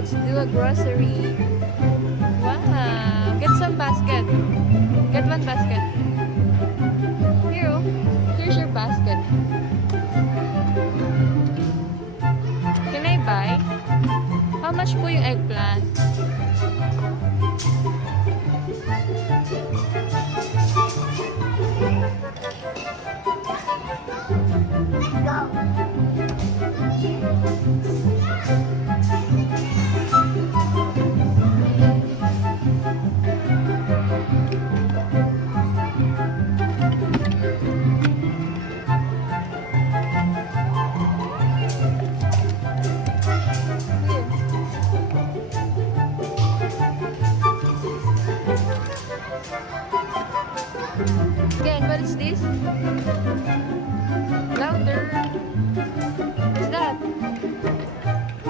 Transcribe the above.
Let's do a grocery. Wow. Get some basket. Get one basket. Here, oh. Here's your basket. Can I buy? How much po yung eggplant?